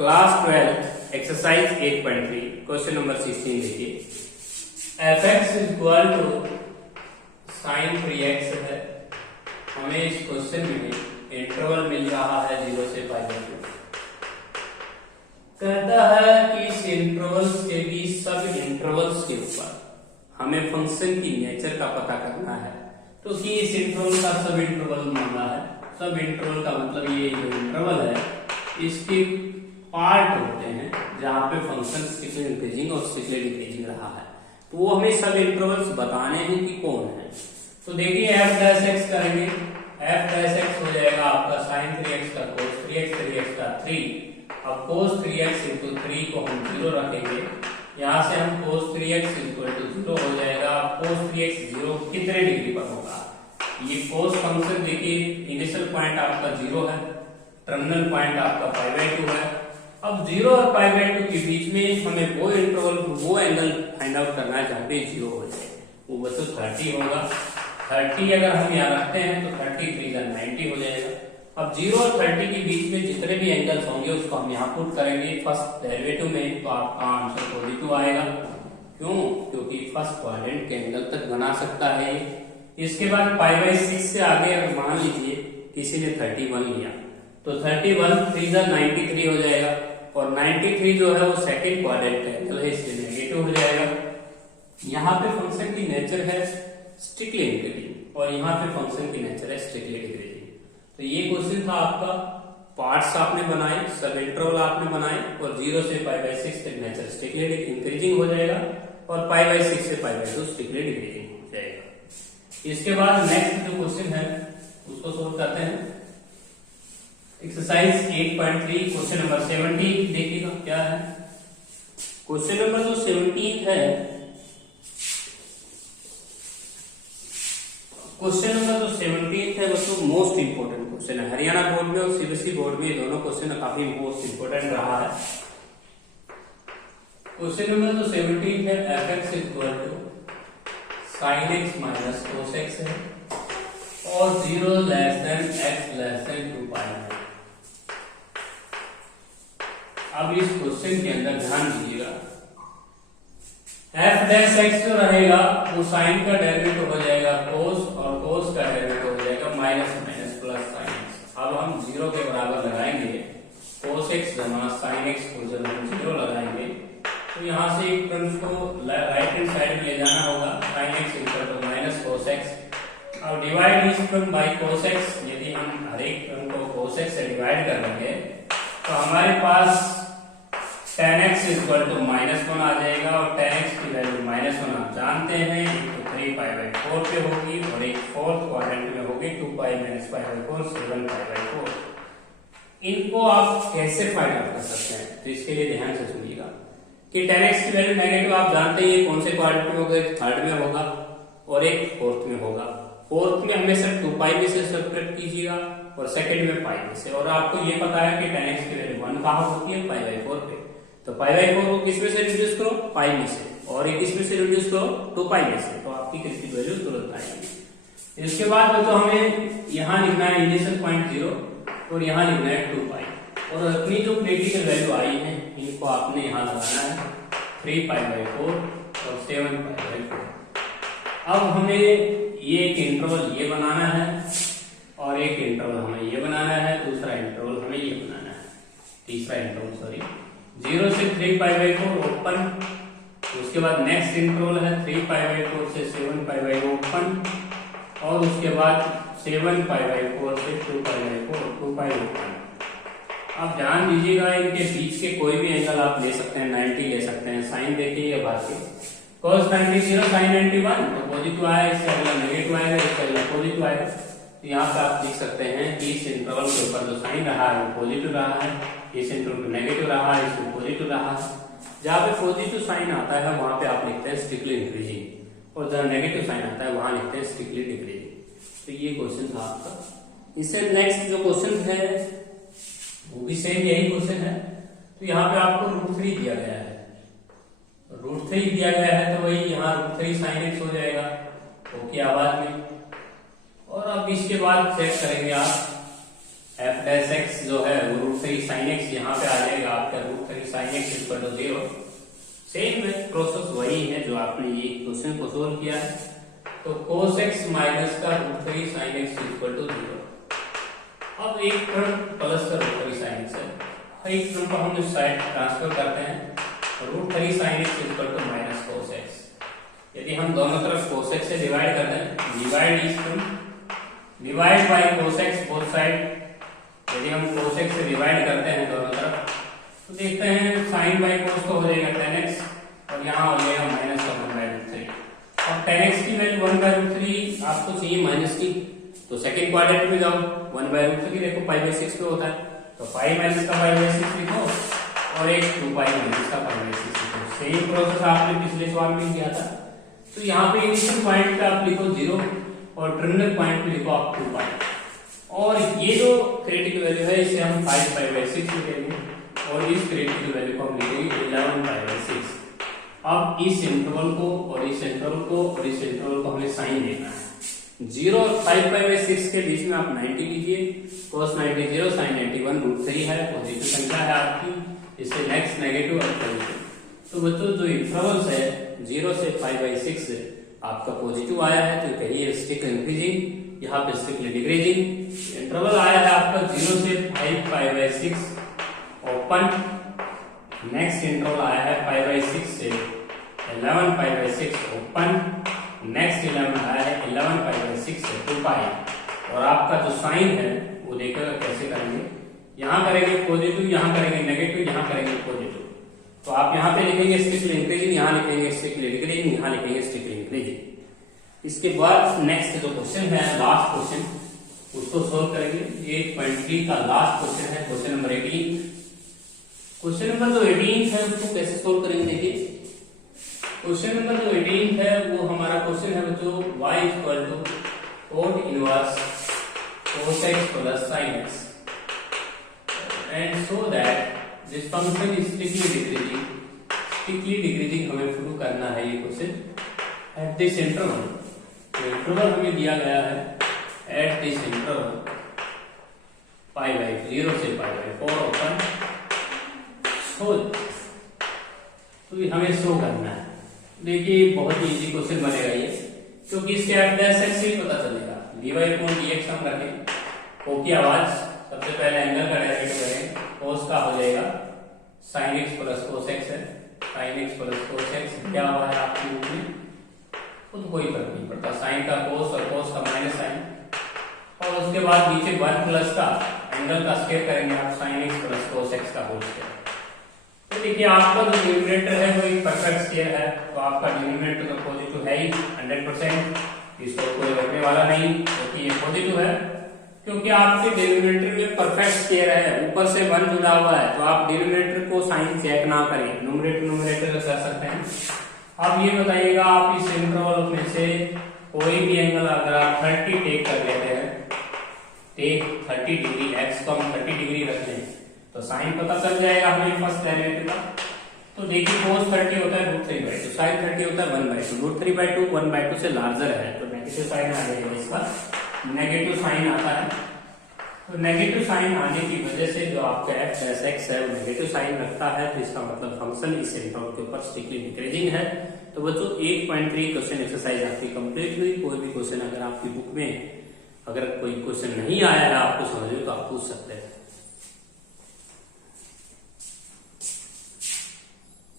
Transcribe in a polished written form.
Class 12 exercise 8.3 question number 16 देखिए। fx is equal to sine 3x है। हमें इस क्वेश्चन में इंटरवल मिल रहा है 0 से पाई तक। कहता है कि इस इंटरवल्स के बीच सब इंटरवल्स के ऊपर हमें फंक्शन की नेचर का पता करना है। तो कि इस इंटरवल का सब इंटरवल मांगा है। सब इंटरवल का मतलब ये जो इंटरवल है इसके पार्ट होते हैं जहां पे फंक्शन स्ट्रिक्टली इंक्रीजिंग और स्ट्रिक्टली डिक्रीजिंग रहा है। तो वो हमें सब इंटरवल्स बताने हैं कि कौन है। तो देखिए f डैश x करेंगे। f डैश x हो जाएगा आपका sin 3x का cos 3x 3x का 3। अब cos 3x into 3 को हम 0 रखेंगे। यहाँ से हम cos 3x इक्वल टू 0 हो जाएगा। cos 3x 0 कितने डिग्री पर होगा? ये cos फंक्शन देखिए इनिशियल पॉइंट आपका 0 है, टर्मिनल पॉइंट आपका π/2 है। अब 0 और π/2 के बीच में हमें वो इंटरवल वो एंगल फाइंड आउट करना है जहाँ पे 0 हो जाए। वो बस 30 होगा। 30 अगर हम यहाँ रखते हैं तो 30 3 90 हो जाएगा। अब 0 और 30 के बीच में जितने भी एंगल्स होंगे उसको हम यहाँ पुट करेंगे फर्स्ट डेरिवेटिव में, तो आपका आंसर पॉजिटिव आएगा। क्यों? क्योंकि फर्स्ट क्वाड्रेंट के एंगल तक बना सकता है ये। इसके बाद π/6 से आगे अगर मान लीजिए किसी ने 31 लिया तो 31 3 93 हो जाएगा। और 93 जो है वो सेकंड क्वाड्रेंट का एंगल है, इसलिए नेगेटिव हो जाएगा। यहाँ पे फंक्शन की नेचर है स्ट्रिक्टली इंक्रीजिंग और यहाँ पे फंक्शन की नेचर है स्ट्रिक्टली डिक्रीजिंग। तो ये क्वेश्चन था आपका। पार्ट्स आपने बनाए, सब इंटरवल आपने बनाए और 0 से π/6 तक नेचर स्ट्रिक्टली इंक्रीजिंग हो जाएगा और π/6 से π/2 स्ट्रिक्टली डिक्रीजिंग हो जाएगा। इसके बाद नेक्स्ट जो क्वेश्चन है उसको सोल्व करते हैं। एक्सरसाइज 8.3 क्वेश्चन नंबर 17 देखिएगा क्या है। क्वेश्चन नंबर जो 17 है, क्वेश्चन नंबर जो 17 है वो तो मोस्ट इंपोर्टेंट क्वेश्चन है। हरियाणा बोर्ड में और सीबीएसई बोर्ड में दोनों क्वेश्चन काफी मोस्ट इंपोर्टेंट रहा है। क्वेश्चन नंबर जो 17 है fx equal to sin x minus cos x है और 0 less than x less than 2 pi है। अब इस क्वेश्चन के अंदर ध्यान दीजिएगा, f डैश x जो रहेगा वो sin का डेरिवेटिव हो जाएगा cos और cos का डेरिवेटिव हो जाएगा minus minus plus sin x। अब हम 0 के बराबर लगाएंगे cos x जमा sin x को जब हम 0 लगाएंगे तो यहाँ से एक टर्म को राइट हैंड साइड में ले जाना होगा। sin x equal to minus cos x। अब डिवाइड इस टर्म बाय cos x। यदि हम हर एक टर्म को cos x से डिवाइड कर देंगे तो हमारे पास tan x इक्वल टू -1 आ जाएगा और tan x की वैल्यू -1 आप जानते हैं, 3π/4 पे होगी और एक फोर्थ क्वाड्रेंट में होगी 2π - π/4 7π/4। इनको आप कैसे फाइंड आउट कर सकते हैं? तो इसके लिए ध्यान से सुनिएगा कि tan x की वैल्यू नेगेटिव आप जानते हैं कौन से क्वाड्रेंट में होगा, एक थर्ड में होगा और एक फोर्थ में होगा। फोर्थ में हमेशा 2π में से सब्ट्रैक्ट कीजिएगा और सेकंड में π में से। और आपको ये पता है कि tan x की वैल्यू 1 कहां होती है? π/4 पे। तो π/4 को किस में से रिड्यूस करो? π में से। और एक इसमें से रिड्यूस करो 2π में से, तो आपकी किसकी वैल्यू तुरंत आएगी। इसके बाद बच्चों हमें यहाँ लिखना है इनिशियल पॉइंट 0 और यहाँ लिखना है 2π। और अपनी जो क्रिटिकल वैल्यू आई है इनको आपने यहाँ लगाना है 3π/4 और 7π/4। अब हमें ये एक इंटरवल ये बनाना है और एक इंटरवल हमें ये बनाना है, दूसरा इंटरवल हमें ये बनाना है, तीसरा इंटरवल सॉरी 0 से 3π/4 ओपन। उसके बाद नेक्स्ट इंटरवल है 3π/4 से 7π/4 ओपन और उसके बाद 7π/4 से 2π ओपन। अब ध्यान दीजिएगा इनके बीच के कोई भी एंगल आप ले सकते हैं, 90 ले सकते हैं। साइन देखिए ये बात cos 90 0 sin 91 तो पॉजिटिव आया, इसका अगला नेगेटिव आएगा, इसका अगला पॉजिटिव आएगा। तो यहाँ पे आप लिख सकते हैं कि इस इंटरवल के ऊपर जो साइन रहा है वो पॉजिटिव रहा है, इस इंटरवल पे नेगेटिव रहा है, इसमें पॉजिटिव रहा है। जहाँ पे पॉजिटिव साइन आता है वहां पे आप लिखते हैं स्ट्रिक्टली इंक्रीजिंग और जहाँ नेगेटिव साइन आता है वहां लिखते हैं स्ट्रिक्टली डिक्रीजिंग। तो ये क्वेश्चन था आपका। इससे नेक्स्ट जो क्वेश्चन है वो भी सेम यही क्वेश्चन है। तो यहाँ पे आपको √3 दिया गया है, √3 दिया गया है तो वही यहाँ √3 sin x हो जाएगा ओके आवाज में। और अब इसके बाद चेक करेंगे आप एफ डैश एक्स जो है वो √3 sin x यहाँ पे आ जाएगा आपका √3 sin x equal to 0। Same है प्रोसेस वही है जो आपने ये क्वेश्चन को सोल्व किया है। तो cos x माइनस का √3 sin x इक्वल टू 0। अब एक टर्म प्लस का √3 sin x है, एक टर्म को हम इस साइड ट्रांसफर करते हैं, √3 sin x equal to minus cos x। यदि हम दोनों तरफ cos x से डिवाइड करते हैं, डिवाइड इस term, divide by cos x both side. यदि हम cos x से डिवाइड करते हैं दोनों तरफ तो देखते हैं sin बाय cos तो हो जाएगा tan x और यहाँ हो जाएगा माइनस का 1/√3। अब tan x की वैल्यू 1/√3 आपको चाहिए माइनस की, तो सेकंड क्वाड्रेंट में जाओ, 1/√3 देखो π/6 पे होता है, तो पाई माइनस का π/6 लिखो और एक 2 पाई माइनस का π/6 लिखो। सेम प्रोसेस आपने पिछले सवाल में किया था। तो यहाँ पे इनिशियल पॉइंट पे आप लिखो 0 और टर्मिनल पॉइंट पे लिखो आप 2 पाई, और ये जो क्रिटिकल वैल्यू है इसे हम 5 π/6 लिखेंगे और इस क्रिटिकल वैल्यू को हम लिखेंगे 11 π/6। अब इस इंटरवल को और इस इंटरवल को और इस इंटरवल को हमें साइन देना है। 0 और 5 π/6 के बीच में आप 90 लीजिए, cos 90 0 sin 91 √3 है, पॉजिटिव संख्या है आपकी, इससे नेक्स्ट नेगेटिव और पॉजिटिव। तो बच्चों जो इंटरवल्स है 0 से 5/6 आपका पॉजिटिव आया है तो कहिए स्टिक इंक्रीजिंग, यहाँ पे स्टिक डिक्रीजिंग। इंटरवल आया है आपका 0 से 5 π/6 ओपन, नेक्स्ट इंटरवल आया है 5/6 से 11 π/6 ओपन, नेक्स्ट 11 आया है 11 π/6 से 2 पाई। और आपका जो साइन है वो देखिएगा कैसे करेंगे, यहाँ करेंगे पॉजिटिव, यहाँ करेंगे नेगेटिव, यहाँ करेंगे पॉजिटिव। तो आप यहाँ पे लिखेंगे स्ट्रिक्टली इंक्रीजिंग, यहाँ लिखेंगे स्ट्रिक्टली डिक्रीजिंग, यहाँ लिखेंगे स्ट्रिक्टली इंक्रीजिंग। इसके बाद नेक्स्ट जो क्वेश्चन है, लास्ट क्वेश्चन, उसको सोल्व करेंगे। 8.3 का लास्ट क्वेश्चन है, क्वेश्चन नंबर 18। क्वेश्चन नंबर जो 18 है उसको कैसे सोल्व करेंगे देखिए। क्वेश्चन नंबर जो 18 है वो हमारा क्वेश्चन है बच्चों y equal to cot inverse cos x plus sin x and so that this function is strictly decreasing. Strictly decreasing हमें प्रूव करना है ये क्वेश्चन एट दिस इंटरवल। तो इंटरवल हमें दिया गया है एट दिस इंटरवल π/0 से π/4 ओपन। तो हमें शो करना है। देखिए बहुत ही इजी क्वेश्चन बनेगा ये, क्योंकि इसके एफ डैश एक्स ही पता चलेगा। dy/dx हम रखें, को की आवाज सबसे पहले एंगल का डेरिवेटिव करें, cos का हो जाएगा sin x plus cos x है, sin x plus cos x क्या हुआ है आपकी बुक में, तो कोई फर्क नहीं पड़ता, sin का cos और cos का माइनस sin, और उसके बाद नीचे 1 प्लस का एंगल का स्क्वायर करेंगे आप sin x plus cos x का होल स्क्वायर। तो देखिए आपका जो डिनोमिनेटर है वो एक परफेक्ट स्क्वायर है, तो आपका डिनोमिनेटर तो पॉजिटिव है ही 100%, इसको कोई रोकने वाला नहीं क्योंकि ये पॉजिटिव है, क्योंकि आपके डिनोमिनेटर में परफेक्ट स्क्वायर है, ऊपर से 1 जुड़ा हुआ है, तो आप डिनोमिनेटर को साइन चेक ना करें, न्यूमरेटर कर सकते हैं। अब ये बताइएगा आप इस इंटरवल में से कोई भी एंगल अगर आप 30 टेक कर लेते हैं, टेक 30 डिग्री, एक्स को हम 30 डिग्री रखते हैं तो साइन पता चल जाएगा हमें फर्स्ट डेरिवेटिव का। तो देखिए cos 30 होता है √3/2, sin 30 होता है 1/2, √3/2 1/2 से लार्जर है तो नेगेटिव साइन आ जाएगा, इसका नेगेटिव साइन आता है। तो नेगेटिव साइन आने की वजह से जो आपका एफ डैश एक्स है वो नेगेटिव साइन रखता है, तो इसका मतलब फंक्शन इस इंटरवल के ऊपर स्ट्रिक्टली डिक्रीजिंग है। तो बच्चों 8.3 क्वेश्चन एक्सरसाइज आपकी कंप्लीट हुई। कोई भी क्वेश्चन अगर आपकी बुक में अगर कोई क्वेश्चन नहीं आया है आपको समझ में तो आप पूछ सकते हैं।